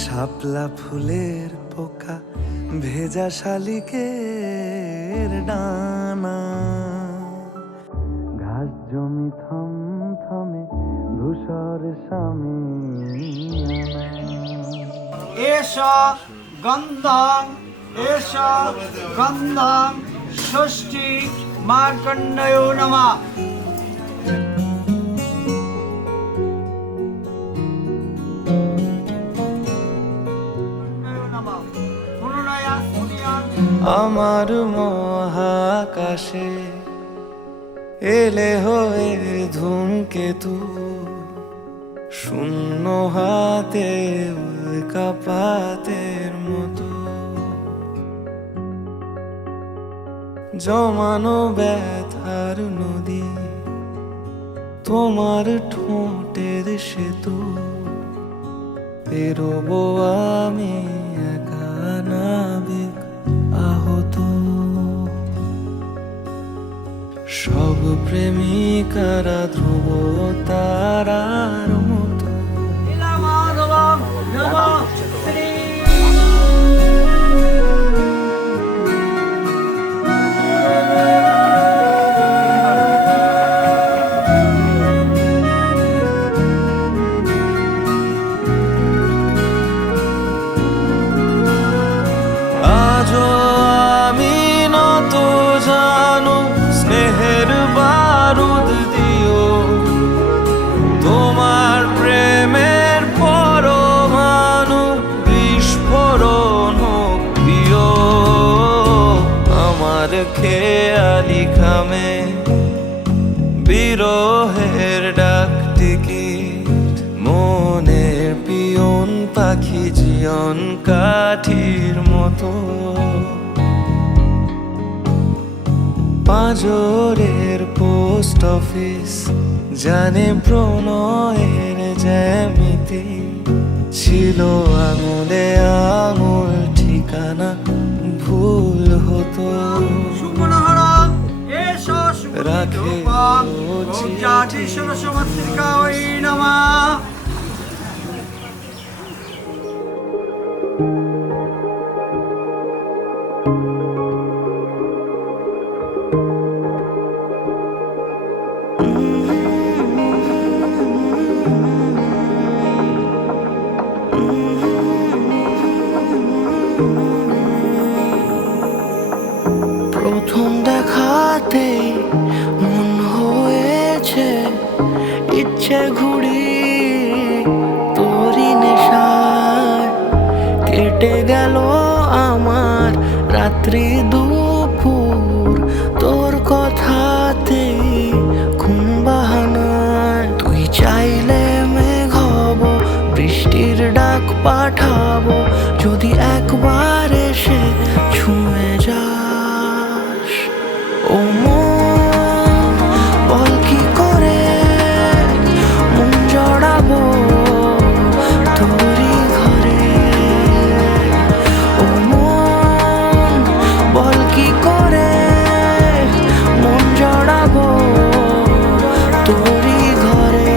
শাপলা ফুলের পোকা ভেজা শালিকের ডানা, ঘাস জমি থম থমে ধূসর সামিয়ানা। এষ গন্ধং এষ গন্ধং ষষ্ঠী মার্কণ্ডেয় নমঃ। আমার মহাকাশে এলে হয়ে ধূমকেতু, শূন্য হাতে কাপাতের মতো জমানো ব্যথার নদী, তোমার ঠোঁটের সেতু পেরোবো আমি একা নাবিক আহত। সব প্রেমিকারা ধ্রুব তারার মতো। আজও আমি নত জানো স্নেহের বারুদ দিও, তোমার প্রেমের পরমাণু বিস্ফোরণ দিও। আমার খেয়ালি খামে বিরহের ডাক টিকিট, মনের পিয়ন পাখি জীবন কাঠির মতো। পাঁজরের পোস্ট অফিস জানে প্রণয়ের জ্যামিতি, ছিল আঙুলে আঙুল ঠিকানা ভুল হতো। রাখে প্রথম দেখাতেই মন হয়েছে ইচ্ছে ঘুড়ি, তোরই নেশায় কেটে গেল আমার রাত্রি দুপুর, তোর কথাতেই ঘুম বাহানায়। তুই চাইলে মেঘ হব, বৃষ্টির ডাক পাঠাবো, যদি একবার এসে ছুঁয়ে যাস। ও মন বল কি করে মন জড়াবো তোরই ঘরে। ও মন বল কি করে মন জড়াবো তোরই ঘরে।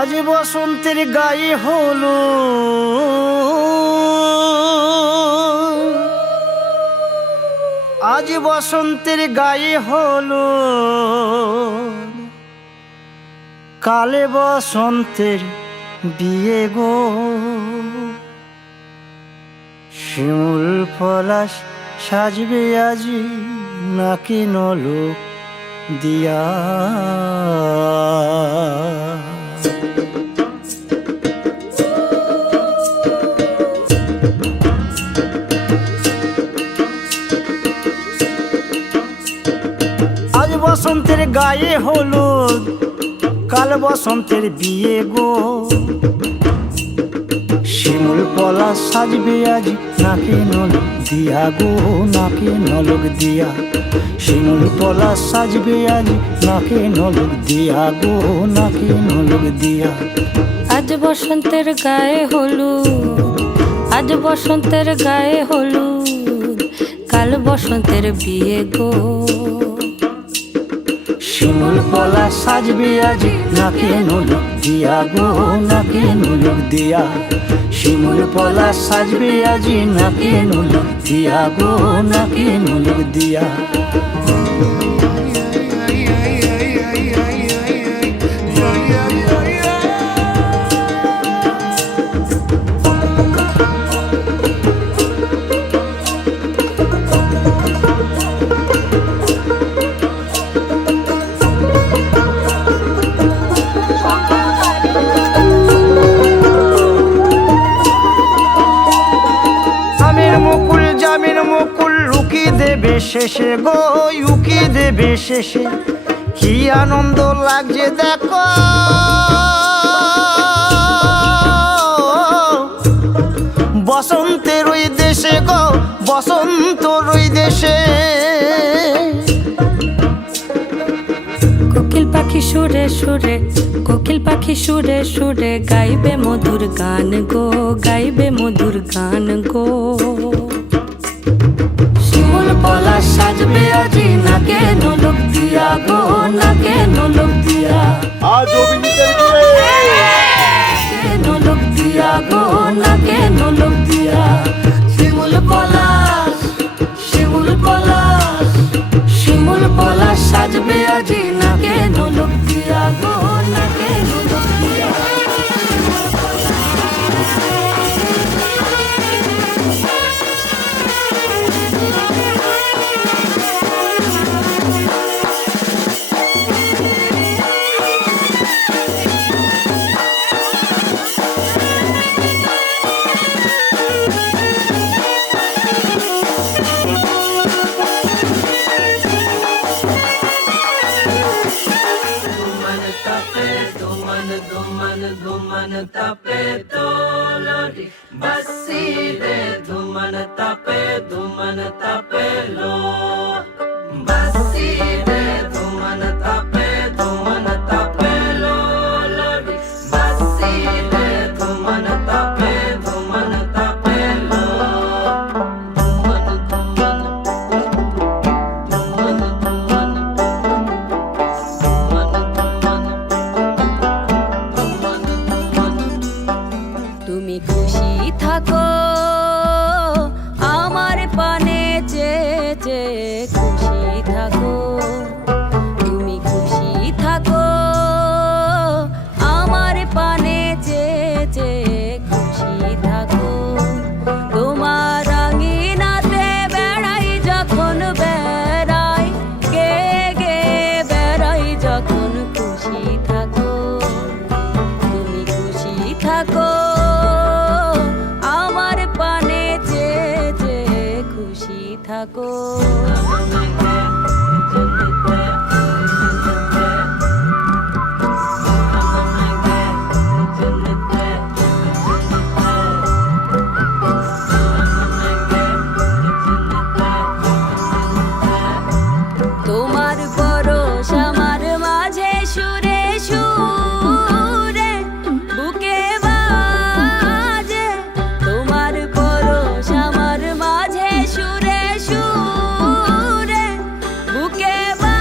আজ বসন্তের গায়ে হলো আজ বসন্তের গায়ে হলো, কালে বসন্তের বিয়ে গো। শিমুল পলাশ সাজবে আজি নাকি নলোক দিয়া। আজ বসন্তের গায়ে হলুদ, কাল বসন্তের বিয়ে গো। শিমুল পলা সাজবে আজ নাকে নলক দিয়া গো, নাকে নলক দিয়া। শিমুল পলা সাজবে আজ নাকে নলক দিয়া গো, নাকে নলক দিয়া। আজ বসন্তের গায়ে হলুদ, আজ বসন্তের গায়ে হলুদ, কাল বসন্তের বিয়ে গো। শিমুল পলা সাজবে আজ নাকে নলক দিয়া গো, নাকে নলক দিয়া। শিমুল পলা সাজবে আজ নাকে নলক দিয়া গো, নাকে নলক দিয়া। জামিন মুকুল লুকি দেবে শেষে গো, উকি দেবে শেষে। কি আনন্দ লাগছে দেখো, বসন্তের ওই দেশে গো, বসন্তর ওই দেশে। কোকিল পাখি সুরে সুরে, কোকিল পাখি সুরে সুরে গাইবে মধুর গান গো, গাইবে মধুর গান গো। শিমুল পলা সাজবে আজি নাকে নলক দিয়া গো, নাকে নলক দিয়া। আজ অভিনীতের বিয়ে। নাকে নলক দিয়া গো, নাকে নলক দিয়া। শিমুল পলাশ, শিমুল পলাশ, শিমুল পলাশ সাজবে আজি নাকে নলক দিয়া গো, নাকে নলক দিয়া। ধুমন তাপে তোলরি বসি রে, ধুমন তাপে লো বসি রে, ধুমন তাপে লো লরি বসি রে, ধুমন তাপে লো ধুমন ধুমন ধুমন তুমি খুশি থাকো আমার পানে চেয়ে চেয়ে, খুশি থাকো তুমি খুশি থাকো আমার পানে চেয়ে চেয়ে, খুশি থাকো। তোমার রাঙিনাতে বেড়াই যখন বেড়াই, গে গে বেড়াই যখন, খুশি থাকো তুমি খুশি থাকো আমার পানে চেয়ে চেয়ে, খুশি থাকো। তোমার পরশ আমার মাঝে সুরে সুরে বুকে বাজে, তোমার পরশ আমার মাঝে সুরে সুরে বুকে বাজে।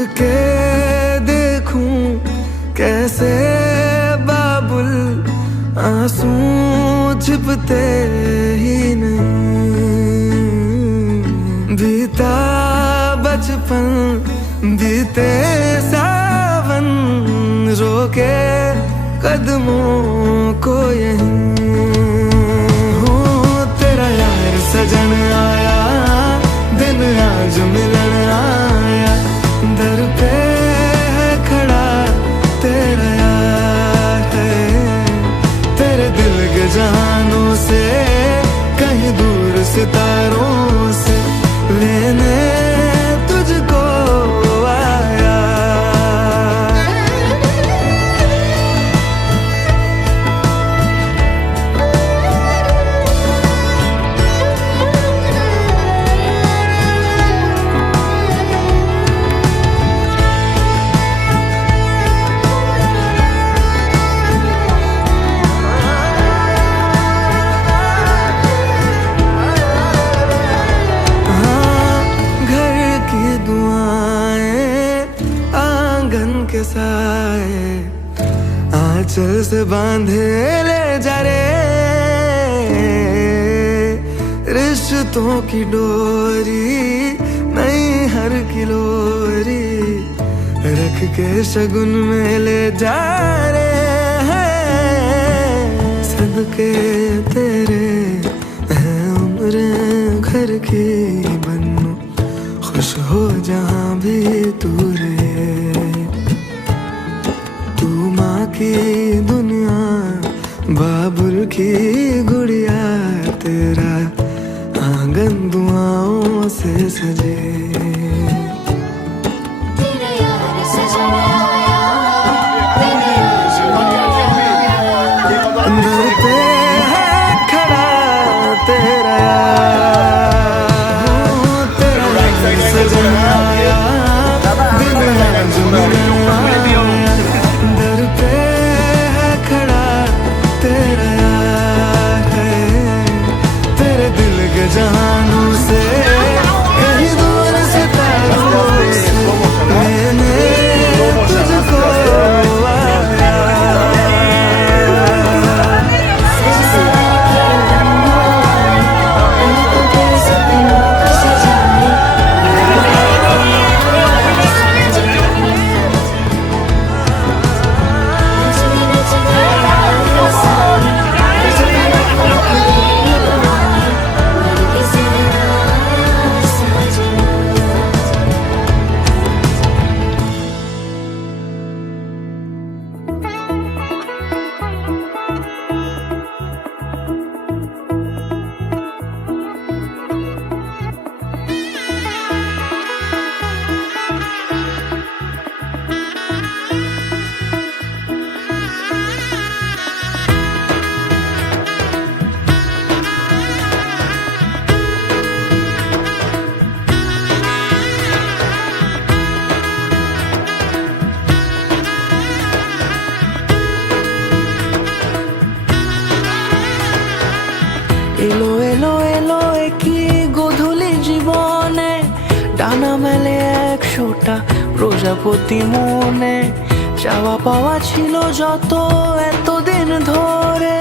मुड़ के देखूं कैसे बाबुल आंसू छिपते ही नहीं। बीता बचपन बीते सावन रोके कदमों को यहीं। तेरा यार सजन आया दिन आज मिलन आया। दर पे है खड़ा तेरा यार है। तेरे दिल के जहानों से कहीं दूर सितारों से लेने तुझको आया। के साए आंचल से बांधे ले जा रे। रिश्तों की डोरी नई हर किलोरी रख के शगुन में ले जा रे। सदके तेरे है उम्र घर की बनू खुश हो जहाँ भी तू रे। की दुनिया बाबुल की गुड़िया तेरा आंगन दुआओं से सजे। अंदर पे है खड़ा तेरा यार। तेरा सजन आया दिन आज मिलन आया। दर पे है खड़ा तेरा यार है। तेरे दिल के जहानों से कहीं दूर सितारों से मैंने तुझको आया। এলো এলো এলো কি গধূলি জীবনে ডানা মেলে 100টা প্রজাপতি মনে। চাওয়া পাওয়া ছিল যত এতদিন ধরে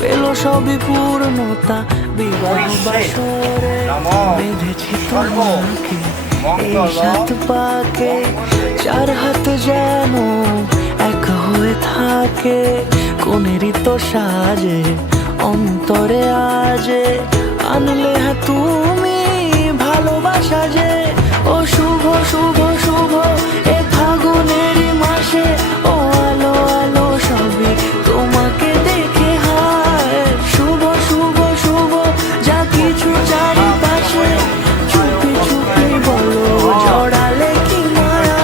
পেল সবই পূর্ণতা বিবাহ বাসরে। বেঁধেছি তোমাকে এই 7 পাকে 4 হাত যেন এক হয়ে থাকে। কোনেরই তো সাজে অন্তরে আজে আনলে হ্যাঁ তুমি ভালোবাসা যে। ও শুভ শুভ শুভ এ ফাগুনেরই মাসে ও আলো আলো সবই তোমাকে দেখে হায়। শুভ শুভ শুভ যা কিছু চারিপাশে চুপি চুপি বলো জড়ালে কি মায়া।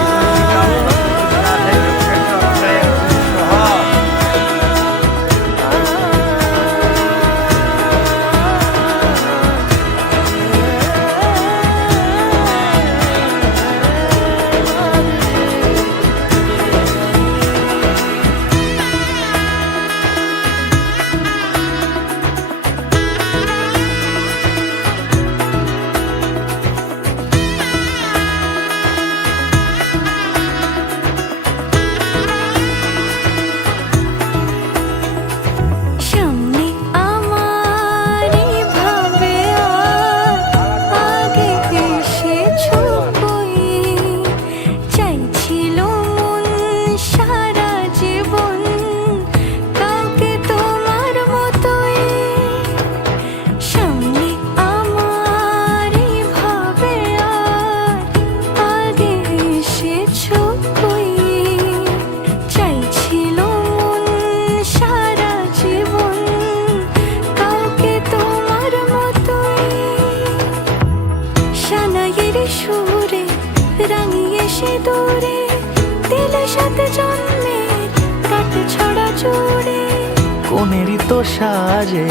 কোনেরই তো সাজে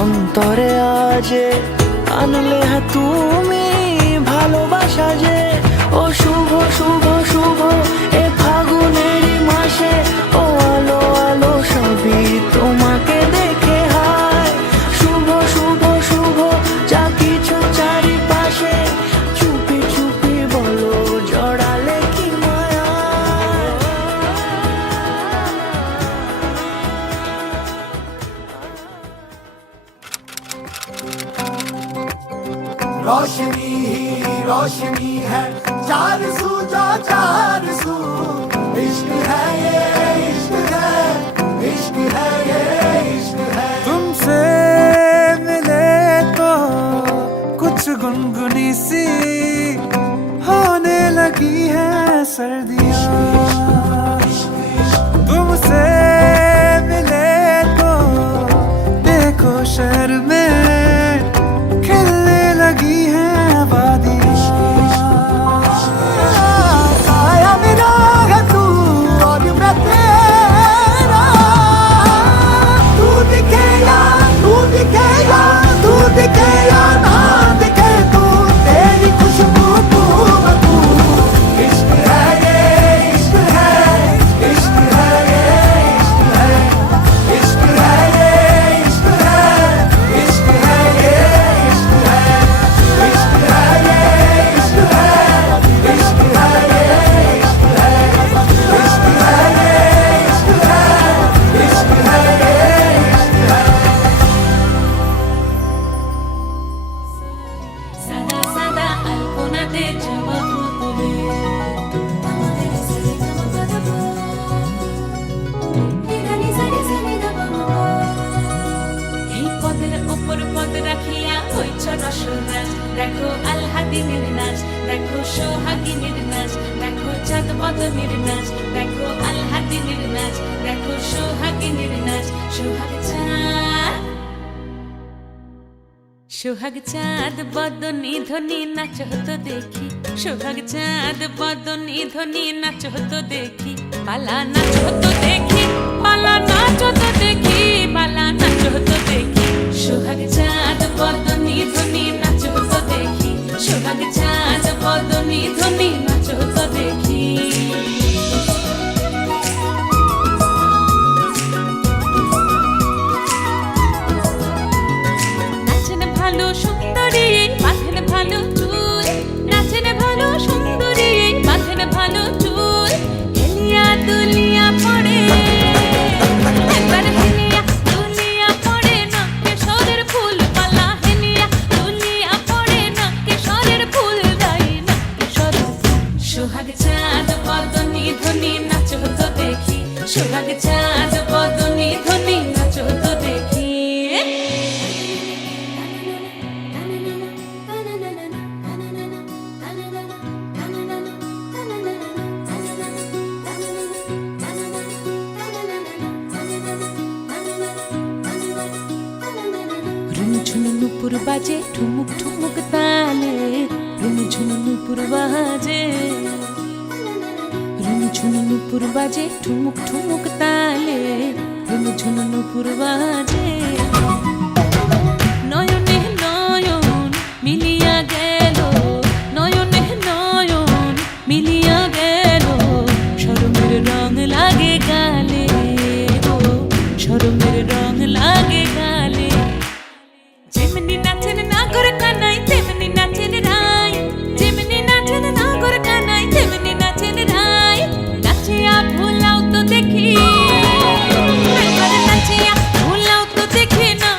অন্তরে আজে আনলে হ্যাঁ তুমি ভালোবাসা যে ও শুভ শুভ শুভ এ ফাগুনেরই মাসে ও আলো আলো সবই তোমাকে দেখে হায় শুভ শুভ শুভ যা কিছু চারিপাশে চুপি চুপি বলো জড়ালে কি মায়া रोशनी ही रोशनी है चार सू जो चार सू इश्क है ये इश्क है इश्क है ये इश्क है तुमसे मिले तो कुछ गुनगुनी सी होने लगी है सर्दियाँ तुमसे मिले तो देखो शहर में खिलने लगी है वादियाँ साया मेरा है तू और मैं तेरा तू दिखे या तू दिखे या तू दिखे या ना दिखे तू तेरी खुशबू तू इश्क है ये इश्क है इश्क है ये इश्क है इश्क है ये इश्क है इश्क है ये इश्क है इश्क है ये इश्क है इश्क है ये इश्क है इश्क है ये इश्क है इश्क है ये इश्क है সাদা সাদা আলপনাতে জবাব তুলে এই পদের ওপর পদ রাখিয়া হইছ রসরাজ দেখো আলহাদিনের নাচ দেখো সোহাগিনীর নাচ দেখো চাঁদ বদনের নাচ দেখো আলহাদিনের নাচ দেখো সোহাগিনীর নাচ সোহাগ চাঁদ বদনী ধ্বনি নাচ হতো দেখি সোহাগ চাঁদ বদনী ধ্বনি নাচ হতো দেখি পালা নাচ হতো দেখি পালা নাচ হতো দেখি পালা নাচ হতো দেখি সোহাগ চাঁদ বদনী ধ্বনি নাচ হতো দেখি সোহাগ চাঁদ বদনী ধ্বনি নাচ হতো দেখি নাচেন ভালো সুন্দরী মাথেন ভালো চুল নাচেন ভালো সুন্দরী মাথেন ভালো চুল হেলিয়া দুলিয়া পড়ে একবার হেলিয়া দুলিয়া পড়ে না কেশরের ফুল পালা হেলিয়া দুলিয়া পড়ে না কেশরের ফুল দাই না কেশরের সোহাগ চাঁদ বদনী ধ্বনি নাচ হতো দেখি সোহাগ চাঁদ বদনী ধ্বনি নাচ হতো দেখি ঝুনু নুপুর বাজে ঠুমুক ঠুমুক তালে ঝুনু নুপুর বাজে ঝুনু নুপুর বাজে ঠুমুক ঠুমুক তালে ঝুনু নুপুর বাজে নয়নে নয়ন মিলিয়া গেল নয়নে নয়ন মিলিয়া গেল শরমের রং লাগে গালে গো শরমের রং লাগে গালে যেমনি নাচেন নাগর কানাই তেমনি নাচেন রাই যেমনি নাচেন নাগর কানাই তেমনি নাচেন রাই নাচিয়া ভুলাও তো দেখি একবার নাচিয়া ভুলাও তো দেখি না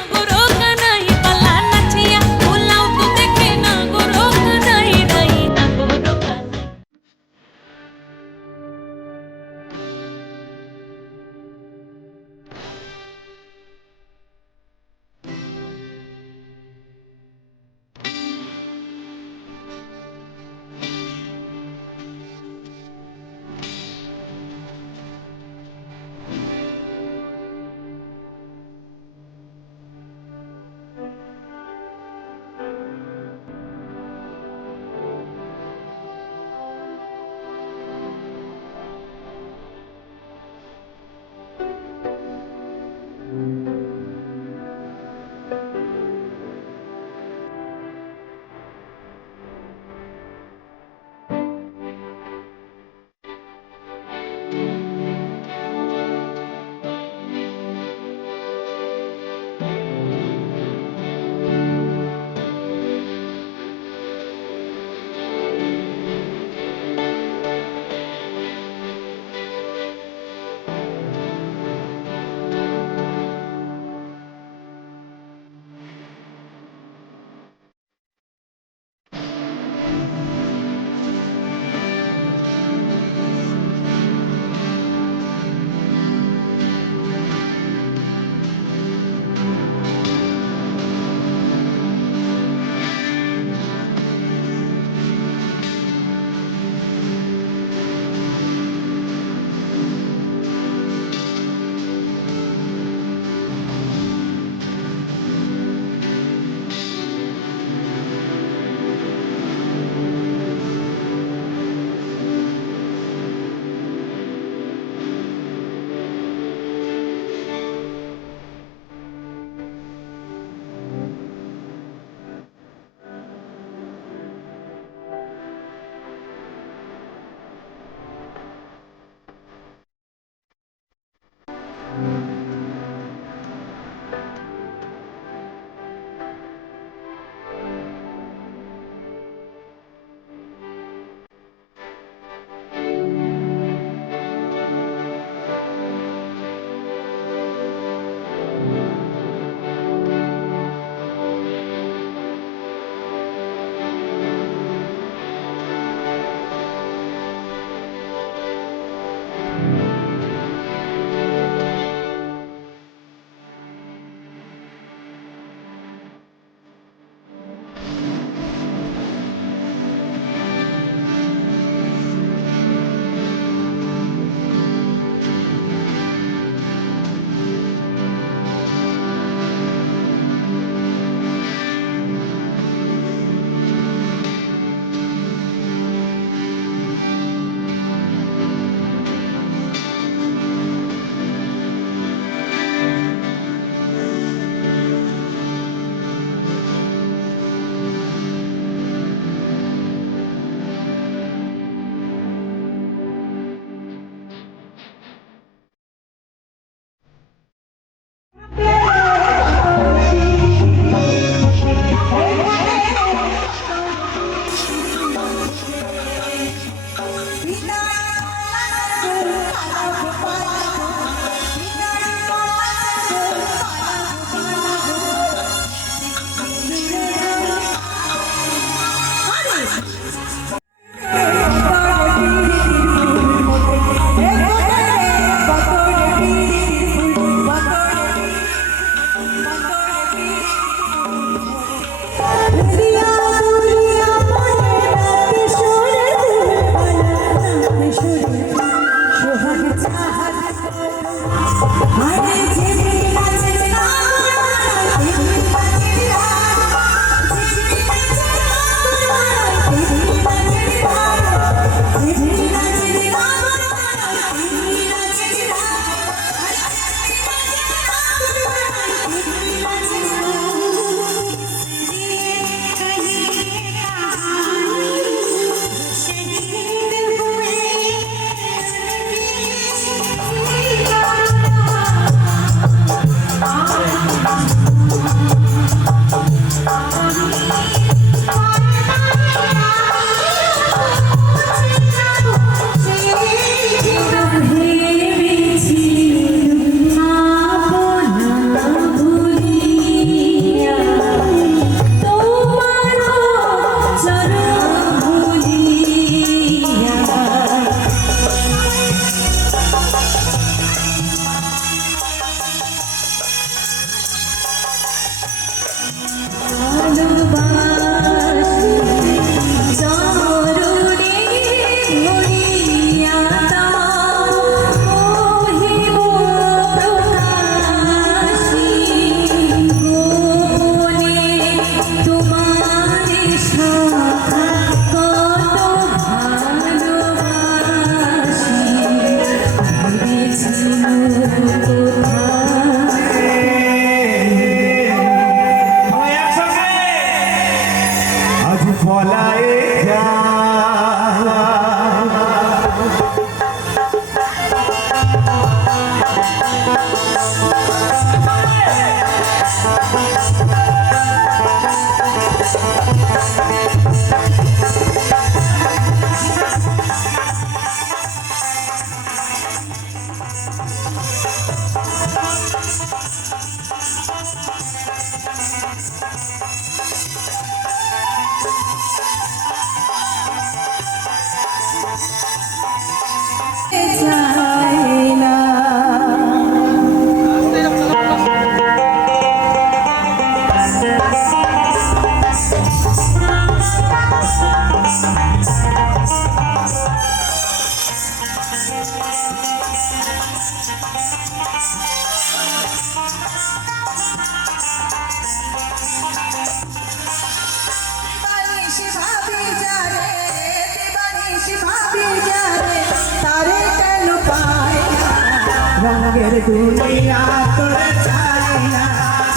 রঙের দুনিয়া তোর চাই না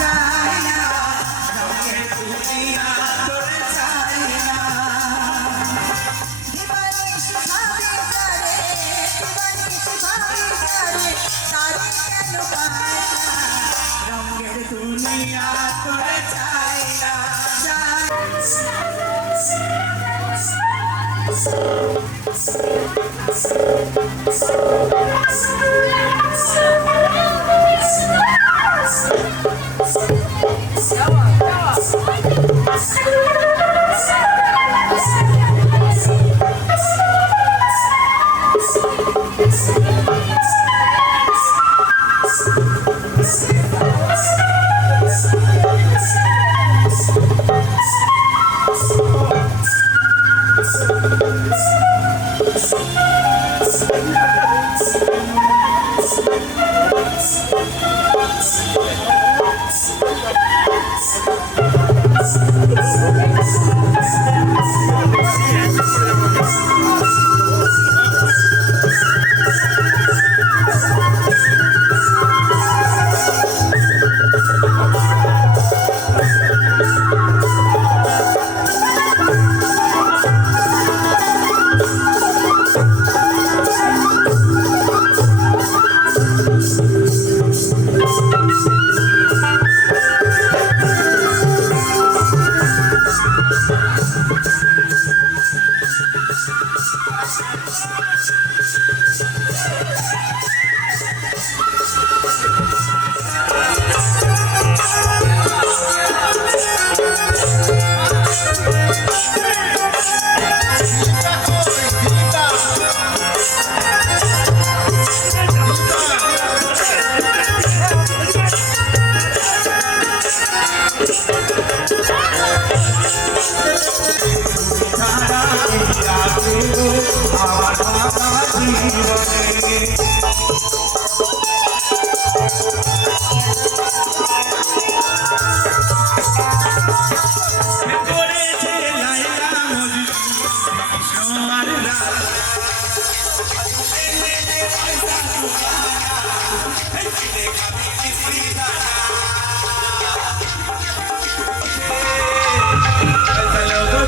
চাই না রঙের দুনিয়া তোর চাই না দিবানিশ ভাবে করে দিবানিশ ভাবে করে তারে কেন পায় না রঙের দুনিয়া তোর চাই না করেছে লাইলা মজনু আর রাত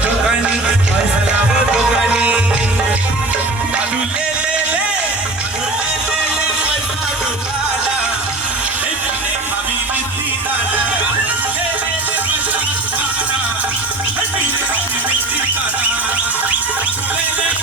দোকানি পয়সা লাভো দোকানি আলু লে লে লে পয়সা দোকানা এই পিনে খাবি মিষ্টি দানা লে লে লে পয়সা দোকানা এই পিনে খাবি মিষ্টি দানা লে লে